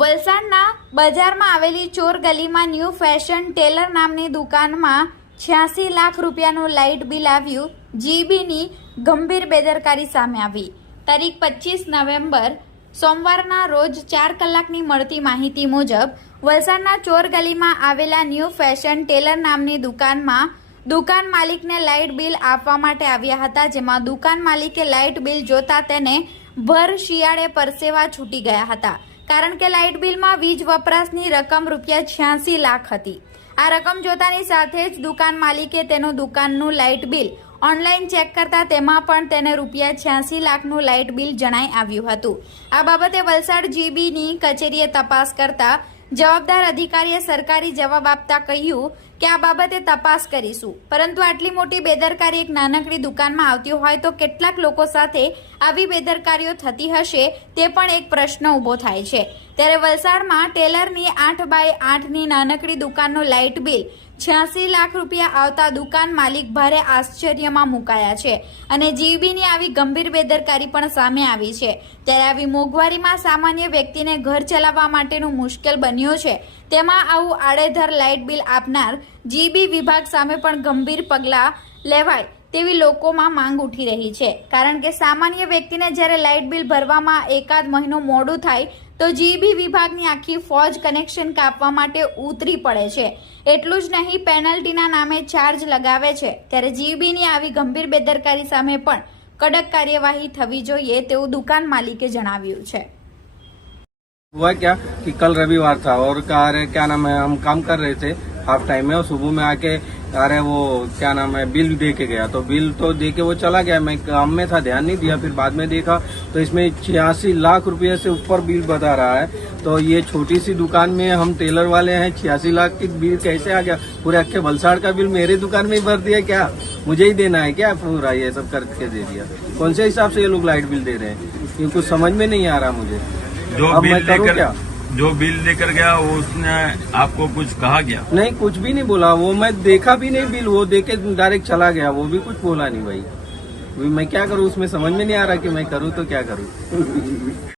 વલસાડના બજારમાં આવેલી ચોર ગલીમાં ન્યૂ ફેશન ટેલર નામની દુકાનમાં 86 લાખ રૂપિયાનું લાઇટ બિલ આવ્યું. જીબીની ગંભીર બેદરકારી સામે આવી. તારીખ 25 નવેમ્બર સોમવારના રોજ 4 કલાકની મળતી માહિતી મુજબ વલસાડના ચોર ગલીમાં આવેલા ન્યૂ ફેશન ટેલર નામની દુકાનમાં દુકાન માલિકને લાઇટ બિલ આપવા માટે આવ્યા હતા, જેમાં દુકાન માલિકે લાઇટ બિલ જોતા તેને ભર શિયાળે પરસેવા છૂટી ગયા હતા, કારણ કે લાઇટ બિલમાં વીજ વપરાશની રકમ રૂપિયા 86 લાખ હતી. આ રકમ જોતાની સાથે જ દુકાન માલિકે તેનું દુકાનનું લાઇટ બિલ ઓનલાઈન ચેક કરતા તેમાં પણ તેને રૂપિયા 86 લાખનું લાઇટ બિલ જણાઈ આવ્યું હતું. આ બાબતે વલસાડ જીબીની કચેરીએ તપાસ કરતા જવાબદાર અધિકારીએ સરકારી જવાબ આપતા કહ્યું કે આ બાબતે તપાસ કરીશું, પરંતુ આટલી મોટી બેદરકારી એક નાનકડી દુકાનમાં આવતી હોય તો કેટલાક લોકો સાથે આવી બેદરકારીઓ થતી હશે તે પણ એક પ્રશ્ન ઊભો થાય છે. ત્યારે વલસાડમાં ટેલરની 8x8ની નાનકડી દુકાનનું લાઇટ બિલ 86 લાખ રૂપિયા આવતા દુકાન માલિક ભારે આશ્ચર્યમાં મુકાયા છે અને જીબીની આવી ગંભીર બેદરકારી પણ સામે આવી છે. ત્યારે આવી મોંઘવારીમાં સામાન્ય વ્યક્તિને ઘર ચલાવવા માટેનું મુશ્કેલ બન્યું છે, તેમાં આવું આડેધડ લાઇટ બિલ આપનાર જીબી વિભાગ સામે પણ ગંભીર પગલાં લેવાય તેવી લોકોમાં માંગ ઉઠી રહી છે, કારણ કે સામાન્ય વ્યક્તિને જ્યારે લાઇટ બિલ ભરવામાં એકાદ મહિનો મોડું થાય તો જીબી વિભાગની આખી ફોજ કનેક્શન કાપવા માટે ઉતરી પડે છે. એટલું જ નહીં, પેનલ્ટીના નામે ચાર્જ લગાવે છે. ત્યારે જીબીની આવી ગંભીર બેદરકારી સામે પણ કડક કાર્યવાહી થવી જોઈએ તેવું દુકાન માલિકે જણાવ્યું છે. हुआ क्या कि कल रविवार था और क्या नाम है, हम काम कर रहे थे हाफ टाइम में और सुबह में आके अरे वो क्या नाम है बिल दे के गया, तो बिल तो दे के वो चला गया. मैं काम में था, ध्यान नहीं दिया. फिर बाद में देखा तो इसमें 86 लाख रुपए से ऊपर बिल बता रहा है. तो ये छोटी सी दुकान में हम टेलर वाले हैं, 86 लाख की बिल कैसे आ गया? पूरे अक्के वलसाड़ का बिल मेरे दुकान में ही भर दिया क्या? मुझे ही देना है क्या पूरा? ये सब करके दे दिया. कौन से हिसाब से ये लोग लाइट बिल दे रहे हैं? ये कुछ समझ में नहीं आ रहा मुझे. जो बिल लेकर गया उसने आपको कुछ कहा गया? नहीं, कुछ भी नहीं बोला. वो मैं देखा भी नहीं बिल, वो देके डायरेक्ट चला गया. वो भी कुछ बोला नहीं भाई. मैं क्या करूँ उसमें समझ में नहीं आ रहा कि मैं करूँ तो क्या करूँ.